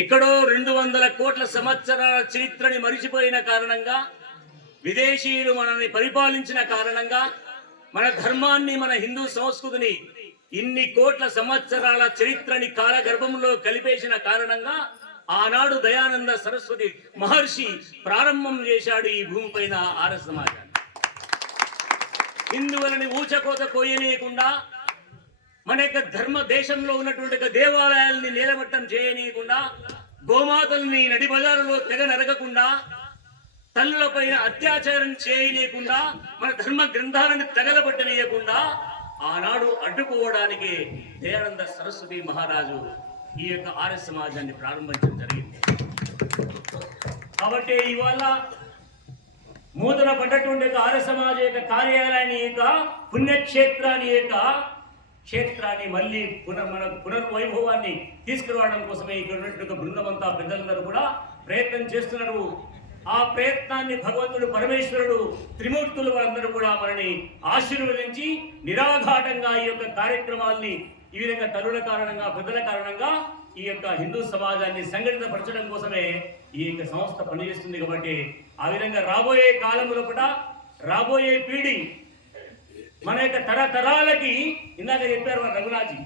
ఎక్కడో 200 కోట్ల సంవత్సరాల చరిత్రని మరిచిపోయిన కారణంగా, విదేశీయులు మనల్ని పరిపాలించిన కారణంగా, మన ధర్మాన్ని, మన హిందూ సంస్కృతిని ఇన్ని కోట్ల సంవత్సరాల చరిత్రని కాలగర్భంలో కలిపేసిన కారణంగా ఆనాడు దయానంద సరస్వతి మహర్షి ప్రారంభం చేశాడు ఈ భూమిపైన ఆర్య సమాజాన్ని. హిందువులని ఊచకోత కోయనీయకుండా, మన యొక్క ధర్మ దేశంలో ఉన్నటువంటి దేవాలయాల్ని నేలమట్టం చేయనీయకుండా, గోమాతల్ని నడి బజారులో తెగ నరకకుండా, తల్లులపైన అత్యాచారం చేయనీయకుండా, మన ధర్మ గ్రంథాలను తగలబట్టనీయకుండా ఆనాడు అడ్డుకోవడానికి దయానంద సరస్వతి మహారాజు ఈ యొక్క ఆర్య సమాజాన్ని ప్రారంభించడం జరిగింది. కాబట్టి ఇవాళ నూతన పడ్డటువంటి ఆర్య సమాజ యొక్క కార్యాలయాన్ని, యొక్క పుణ్యక్షేత్రాన్ని, యొక్క క్షేత్రాన్ని మళ్ళీ పునర్వైభవాన్ని తీసుకురావడం కోసమే ఇక్కడ ఉన్నటువంటి బృందమంతా పెద్దలందరూ కూడా ప్రయత్నం చేస్తున్నారు. ఆ ప్రయత్నాన్ని భగవంతుడు, పరమేశ్వరుడు, త్రిమూర్తులు వాళ్ళందరూ కూడా మనని ఆశీర్వదించి నిరాఘాటంగా ఈ యొక్క కార్యక్రమాల్ని ఈ విధంగా తల్లుల కారణంగా, పెద్దల కారణంగా ఈ యొక్క హిందూ సమాజాన్ని సంఘటితపరచడం కోసమే ఈ యొక్క సంస్థ పనిచేస్తుంది. కాబట్టి ఆ విధంగా రాబోయే కాలంలో కూడా, రాబోయే పీడి మన యొక్క తరతరాలకి, ఇందాక చెప్పారు మన రఘునాథ్జీ,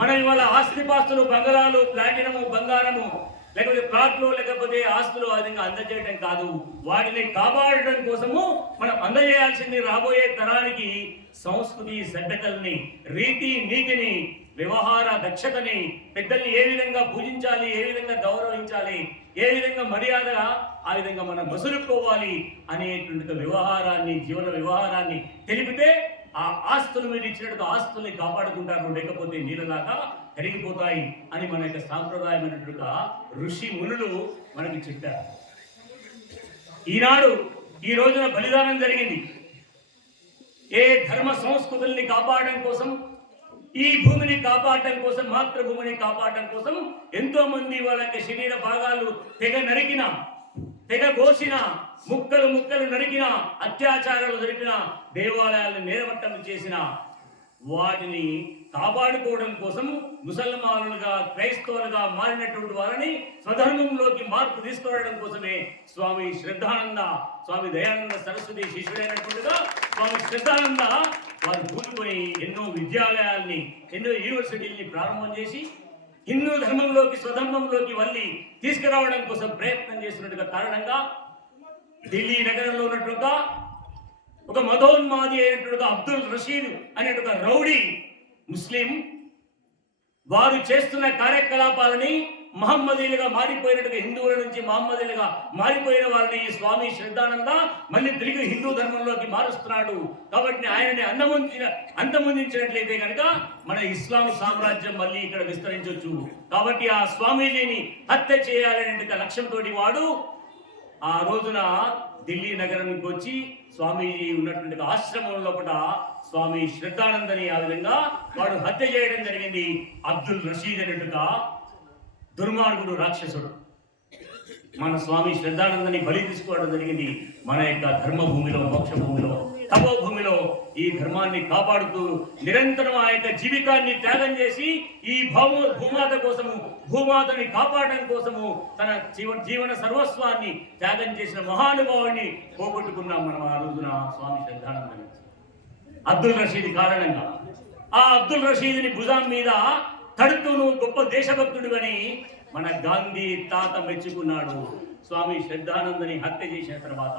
మనం ఇవాళ ఆస్తిపాస్తులు, బంగారాలు, ప్లాటినము, బంగారము, లేకపోతే ప్లాట్లు, లేకపోతే ఆస్తులు ఆ విధంగా అందజేయడం కాదు, వాటిని కాపాడటం కోసము మనం అందజేయాల్సింది రాబోయే తరానికి సంస్కృతి, సభ్యతల్ని, రీతి నీతిని, వ్యవహార దక్షతని, పెద్దల్ని ఏ విధంగా పూజించాలి, ఏ విధంగా గౌరవించాలి, ఏ విధంగా మర్యాదగా ఆ విధంగా మనం మసులుకోవాలి అనేటువంటి వ్యవహారాన్ని, జీవన వ్యవహారాన్ని తెలిపితే ఆ ఆస్తుల మీద ఇచ్చినట్టు ఆస్తుల్ని కాపాడుకుంటారు, లేకపోతే నీళ్ళలాగా కరిగిపోతాయి అని మన యొక్క సాంప్రదాయమైనట్టుగా ఋషి మునులు మనకి చెప్పారు. ఈనాడు ఈ రోజున బలిదానం జరిగింది. ఏ ధర్మ సంస్కృతుల్ని కాపాడడం కోసం, ఈ భూమిని కాపాడటం కోసం, మాతృభూమిని కాపాడటం కోసం ఎంతో మంది వాళ్ళ యొక్క శరీర భాగాలు తెగ నరికిన, తెగ కోసిన, ముక్కలు ముక్కలు నరికిన, అత్యాచారాలు జరిపిన, దేవాలయాలను నేరమట్టం చేసిన, వాటిని కాపాడుకోవడం కోసం ముసల్మానులుగా, క్రైస్తవులుగా మారినటువంటి వారిని స్వధర్మంలోకి మార్పు తీసుకురావడం కోసమే స్వామి శ్రద్ధానంద, స్వామి దయానంద సరస్వతి శిష్యుడైనటువంటిగా స్వామి శ్రద్ధానంద వారు కూలిపోయి ఎన్నో విద్యాలయాల్ని, ఎన్నో యూనివర్సిటీల్ని ప్రారంభం చేసి హిందూ ధర్మంలోకి, స్వధర్మంలోకి మళ్ళీ తీసుకురావడం కోసం ప్రయత్నం చేస్తున్నట్టుగా కారణంగా ఢిల్లీ నగరంలో ఉన్నట్టుగా ఒక మతోన్మాది అయినట్టుగా అబ్దుల్ రషీద్ అనేటువంటి రౌడీ ముస్లిం, వారు చేస్తున్న కార్యకలాపాలని మహమ్మదీలుగా మారిపోయినట్టుగా, హిందువుల నుంచి మహమ్మదీలుగా మారిపోయిన వారిని ఈ స్వామి శ్రద్ధానంద మళ్ళీ తిరిగి హిందూ ధర్మంలోకి మారుస్తున్నాడు. కాబట్టి ఆయనని అంతమొందించినట్లయితే కనుక మన ఇస్లాం సామ్రాజ్యం మళ్ళీ ఇక్కడ విస్తరించవచ్చు. కాబట్టి ఆ స్వామీజీని హత్య చేయాలనే లక్ష్యంతో వాడు ఆ రోజున ఢిల్లీ నగరానికి వచ్చి స్వామీజీ ఉన్నటువంటి ఆశ్రమం లోపల స్వామి శ్రద్ధానందని ఆ విధంగా వాడు హత్య చేయడం జరిగింది. అబ్దుల్ రషీద్ అనేట్టుగా దుర్మార్గుడు, రాక్షసుడు మన స్వామి శ్రద్ధానందని బలి తీసుకోవడం జరిగింది. మన యొక్క ధర్మభూమిలో, మోక్ష భూమిలో, తపోభూమిలో ఈ ధర్మాన్ని కాపాడుతూ నిరంతరం ఆ యొక్క జీవితాన్ని త్యాగం చేసి ఈ భూమాత కోసము, భూమాతని కాపాడడం కోసము తన జీవన సర్వస్వాన్ని త్యాగం చేసిన మహానుభావుడిని పోగొట్టుకున్నాం మనం ఆ రోజున స్వామి శ్రద్ధానందని. అబ్దుల్ రషీద్ కారణంగా ఆ అబ్దుల్ రషీద్ని భుజం మీద తడుతూ నువ్వు గొప్ప దేశభక్తుడు అని మన గాంధీ తాత మెచ్చుకున్నాడు. స్వామి శ్రద్ధానందని హత్య చేసిన తర్వాత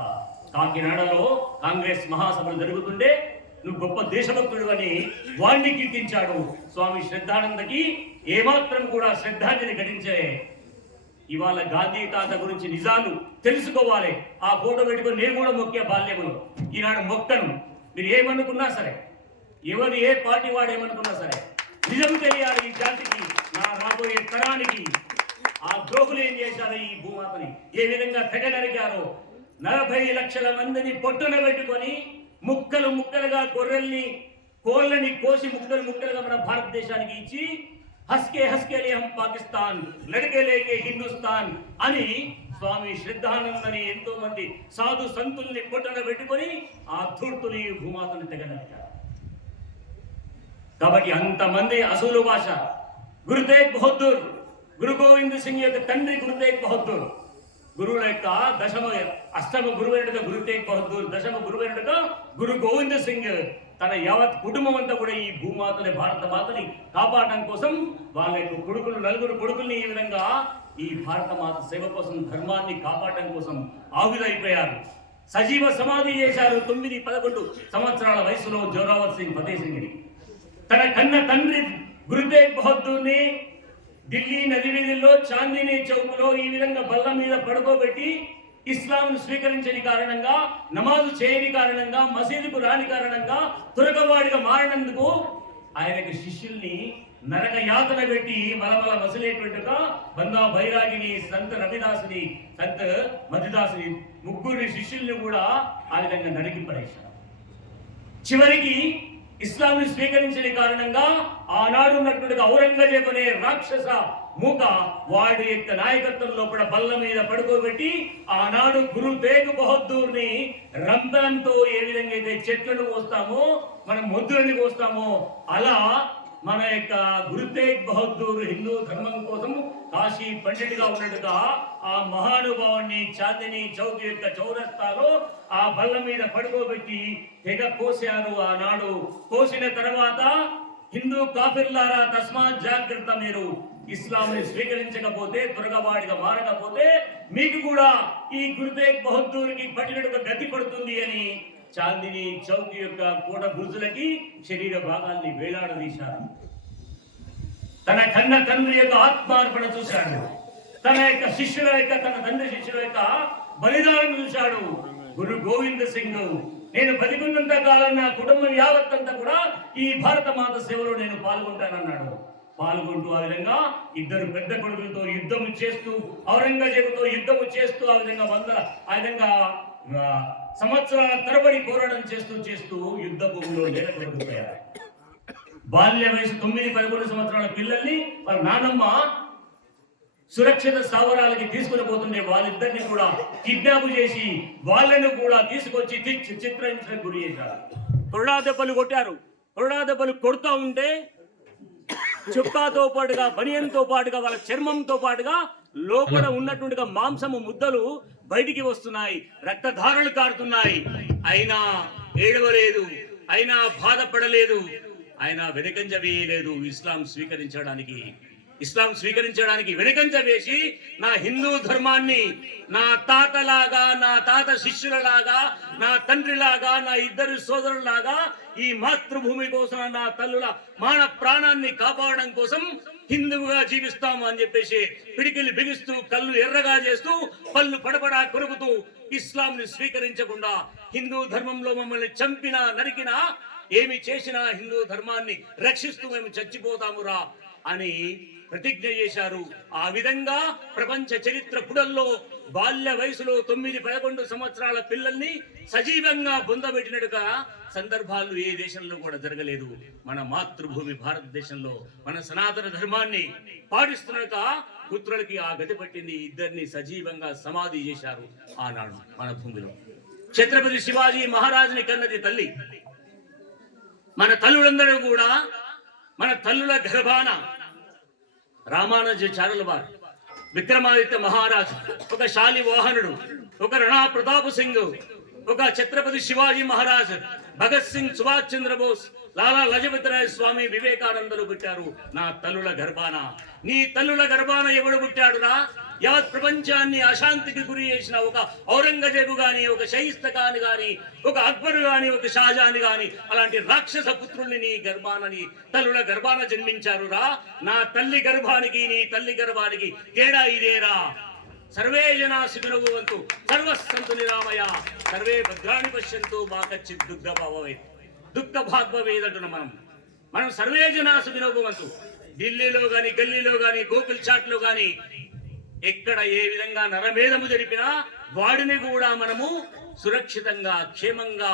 కాకినాడలో కాంగ్రెస్ మహాసభలు జరుగుతుండే నువ్వు గొప్ప దేశభక్తుడు అని వాణ్ణి కీర్తించాడు. స్వామి శ్రద్ధానందకి ఏమాత్రం కూడా శ్రద్ధాంజలి ఘటించే. ఇవాళ గాంధీ తాత గురించి నిజాలు తెలుసుకోవాలి. ఆ ఫోటో పెట్టుకొని నేను కూడా మొక్కే బాల్యములో, ఈనాడు మొక్కను. మీరు ఏమనుకున్నా సరే, ఎవరు ఏ పార్టీ వాడు ఏమనుకున్నా సరే, నిజం తెలియాలి ఈ జాతికి, నా రాబోయే తరానికి. ఆ ద్రోహులు ఏం చేశారో, ఈ భూమాతని ఏ విధంగా తెగ నరికారో, 40 లక్షల మందిని పొట్టున పెట్టుకొని ముక్కలు ముక్కలుగా గొర్రెల్ని, కోళ్ళని కోసి ముక్కలు ముక్కలుగా మన భారతదేశానికి ఇచ్చి హస్కే హస్కే లే హమ్ పాకిస్తాన్, లడకే లేకే హిందుస్థాన్ అని స్వామి శ్రద్ధానందని ఎంతో మంది సాధు సంతుల్ని పొట్టున పెట్టుకొని ఆ ధూర్తుని భూమాతని తెగ నరికారు. కాబట్టి అంతమంది అసలు భాష గురు తేగ్ బహదూర్, గురు గోవింద్ సింగ్ యొక్క తండ్రి గురు తేగ్ బహదూర్, గురువుల యొక్క అష్టమ గురువైనట్టుగా గురు తేగ్ బహదూర్, దశమ గురువైనట్టుగా గురు గోవింద సింగ్ తన యావత్ కుటుంబం అంతా కూడా ఈ భూమాతని, భారత మాతని కాపాడటం కోసం వాళ్ళ యొక్క కొడుకులు, నలుగురు కొడుకుల్ని ఈ విధంగా ఈ భారత మాత సేవ కోసం, ధర్మాన్ని కాపాడటం కోసం ఆవిరైపోయారు. సజీవ సమాధి చేశారు 9-11 సంవత్సరాల వయసులో జోరావర్ సింగ్ ఫతేహ్ సింగ్ని. తన కన్న తండ్రి గురు తేగ్ బహదూర్ని ఢిల్లీ నది వీధుల్లో చాందినీ చౌక్లో ఈ విధంగా బల్ల మీద పడుకోబెట్టి ఇస్లాంను స్వీకరించని కారణంగా, నమాజు చేయని కారణంగా, మసీదుకు రాని కారణంగా, తురకవాడిగా మారినందుకు ఆయనకు శిష్యుల్ని నరక యాతన పెట్టి మలమల మసిలేటువంటిగా బందా బైరాగిని, సంత్ రవిదాసుని, సంత్ మధుదాసుని ముగ్గురి శిష్యుల్ని కూడా ఆ విధంగా నరికి పడేశారు. చివరికి ఇస్లాంని స్వీకరించని కారణంగా ఆనాడు ఉన్నటువంటి ఔరంగజేబు అనే రాక్షస మూక వాడి యొక్క నాయకత్వంలో కూడా బల్ల మీద పడుకోబెట్టి ఆనాడు గురు తేగ్ బహదూర్ని రంధ్రంతో ఏ విధంగా అయితే చెట్లను కోస్తామో, మనం మొద్దులని కోస్తామో, అలా మన యొక్క గురు తేగ్ బహదూర్ హిందూ ధర్మం కోసం కాశీ పండిట్గా ఉన్నట్టుగా ఆ మహానుభావాన్ని చాందినీ చౌక్ యొక్క చౌరస్తాలో ఆ బల్ల మీద పడుకోబెట్టి తెగ కోసారు. ఆనాడు కోసిన తర్వాత హిందూ కాఫిర్లారా తస్మాత్ జాగ్రత్త, మీరు ఇస్లాంని స్వీకరించకపోతే, తురగవాడిగా మారకపోతే మీకు కూడా ఈ గురు తేగ్ బహదూర్కి పట్టినట్టుగా గతి పడుతుంది అని చాందినీ చౌక్ యొక్క కోట గుర్జులకి శరీర భాగాల్ని వేలాడదీశారు. తన కన్న తండ్రి యొక్క ఆత్మార్పణ చూశాడు, తన యొక్క శిష్యుల యొక్క, తన తండ్రి శిష్యుల యొక్క బలిదానం చూశాడు. గురు గోవింద సింగ్, నేను బతికున్నంత కాలం నా కుటుంబం యావత్తంతా కూడా ఈ భారత మాత సేవలో నేను పాల్గొంటానన్నాడు. పాల్గొంటూ ఆ విధంగా ఇద్దరు పెద్ద కొడుకులతో యుద్ధం చేస్తూ, ఔరంగజేబుతో యుద్ధం చేస్తూ ఆ విధంగా సంవత్సరాల తరబడి పోరాటం చేస్తూ యుద్ధ భూమిలో నేలకొల్పిపోయారు. బాల్య వయసు 9-11 సంవత్సరాల పిల్లల్ని వాళ్ళ నాన్నమ్మ సురక్షిత స్థావరాలకి తీసుకుని పోతుండే వాళ్ళిద్దరిని కూడా కిడ్నాప్ చేసి వాళ్ళను కూడా తీసుకొచ్చి చిత్రహింసలకు గురి చేశారు. కొరడా దెబ్బలు కొట్టారు. కొరడా దెబ్బలు కొడుతూ ఉంటే చుక్కాతో పాటుగా, బనియంతో పాటుగా, వాళ్ళ చర్మంతో పాటుగా లోపల ఉన్నటువంటి మాంసము ముద్దలు బయటికి వస్తున్నాయి, రక్తధారలు కారుతున్నాయి. అయినా ఏడవలేదు, అయినా బాధపడలేదు, అయినా వెనకంజ వేయలేదు. ఇస్లాం స్వీకరించడానికి వెనకంజ వేసి నా హిందూ ధర్మాన్ని నా తాతలాగా, నా తాత శిష్యులలాగా, నా తండ్రిలాగా, నా ఇద్దరు సోదరులాగా ఈ మాతృభూమి కోసం, నా తల్లుల మాన ప్రాణాన్ని కాపాడడం కోసం హిందువుగా జీవిస్తాము అని చెప్పేసి పిడికిలు బిగిస్తూ, కళ్ళు ఎర్రగా చేస్తూ, పళ్ళు పడపడా కొరుకుతూ ఇస్లాంని స్వీకరించకుండా హిందూ ధర్మంలో మమ్మల్ని చంపినా, నరికినా, ఏమి చేసినా హిందూ ధర్మాన్ని రక్షిస్తూ మేము చచ్చిపోతామురా అని ప్రతిజ్ఞ చేశారు. ఆ విధంగా ప్రపంచ చరిత్ర పుటల్లో బాల్య వయసులో 9-11 సంవత్సరాల పిల్లల్ని సజీవంగా పొందబెట్టినట్టుగా సందర్భాలు ఏ దేశంలో కూడా జరగలేదు. మన మాతృభూమి భారతదేశంలో మన సనాతన ధర్మాన్ని పాటిస్తున్నక పుత్రులకి ఆ గతి పట్టింది. ఇద్దరిని సజీవంగా సమాధి చేశారు ఆనాడు మన భూమిలో. ఛత్రపతి శివాజీ మహారాజుని కన్నది తల్లి. మన తల్లులందరూ కూడా మన తల్లుల గర్భాన రామానుజాచార్యుల వారు, విక్రమాదిత్య మహారాజు, ఒక శాలివాహనుడు, ఒక రాణా ప్రతాప్ సింగ్, ఒక ఛత్రపతి శివాజీ మహారాజ్, భగత్ సింగ్, సుభాష్ చంద్రబోస్, లాలా లజపతి రాయ్ స్వామి, వివేకానందలు పుట్టారు నా తల్లుల గర్భాన. నీ తల్లుల గర్భాన ఎవడు పుట్టాడురా? యావత్ ప్రపంచాన్ని అశాంతికి గురి చేసిన ఒక ఔరంగజేబు గాని, ఒక షయిస్తఖాన్ గాని, ఒక అక్బరు గాని, ఒక షాజహాన్ గాని, అలాంటి రాక్షస పుత్రుల్ని నీ గర్భానని, తల్లుల గర్భాన జన్మించారురా. నా తల్లి గర్భానికి నీ తల్లి గర్భానికి తేడా ఇదేరా. సర్వే జనా సుఖినో భవంతు, సర్వస్సంతు నిరామయ, సర్వే భద్రాణి పశ్యంతు మా కచ్చిత్ దుఃఖ భావవేత్. దుఃఖ భాగ్భవేదంటున్నాం మనం సర్వే జనా సుఖినో భవంతు. ఢిల్లీలో గాని, గల్లీలో గాని, గోకుల్ చాట్లో గాని ఎక్కడ ఏ విధంగా నరమేధము జరిపినా వాడిని కూడా మనము సురక్షితంగా, క్షేమంగా,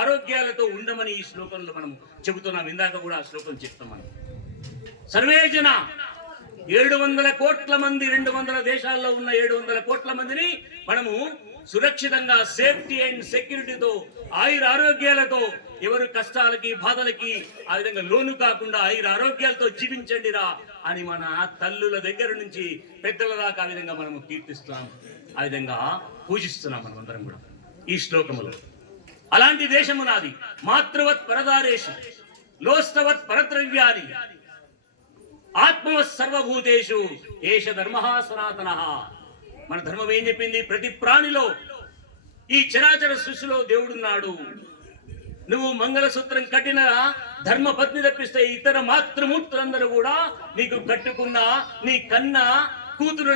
ఆరోగ్యాలతో ఉండమని ఈ శ్లోకంలో మనం చెబుతున్నాం. ఇందాక కూడా ఆ శ్లోకం చెప్తాం మనం. సర్వే జన 700 కోట్ల మంది, 200 దేశాల్లో ఉన్న 700 కోట్ల మందిని మనము సురక్షితంగా, సేఫ్టీ అండ్ సెక్యూరిటీతో, ఆరోగ్యాలతో, ఎవరు కష్టాలకి, బాధలకి ఆ విధంగా లోను కాకుండా ఆరోగ్యాలతో జీవించండిరా అని మన తల్లుల దగ్గర నుంచి పెద్దల దాకా ఆ విధంగా మనము కీర్తిస్తున్నాం, ఆ విధంగా పూజిస్తున్నాం మనమందరం కూడా ఈ శ్లోకములో. అలాంటి దేశము నాది. మాతృవత్ పరదారేషు లోస్తవత్ పరద్రవ్యాని ఆత్మవత్ సర్వభూతేషు ఏష ధర్మ సనాతన. మన ధర్మం ఏం చెప్పింది? ప్రతి ప్రాణిలో, ఈ చరాచర సృష్టిలో దేవుడున్నాడు. నువ్వు మంగళసూత్రం కట్టిన ధర్మపత్ని తప్పిస్తే ఇతర మాతృమూర్తులందరూ కూడా నీకు కట్టుకున్న నీ కన్న కూతురు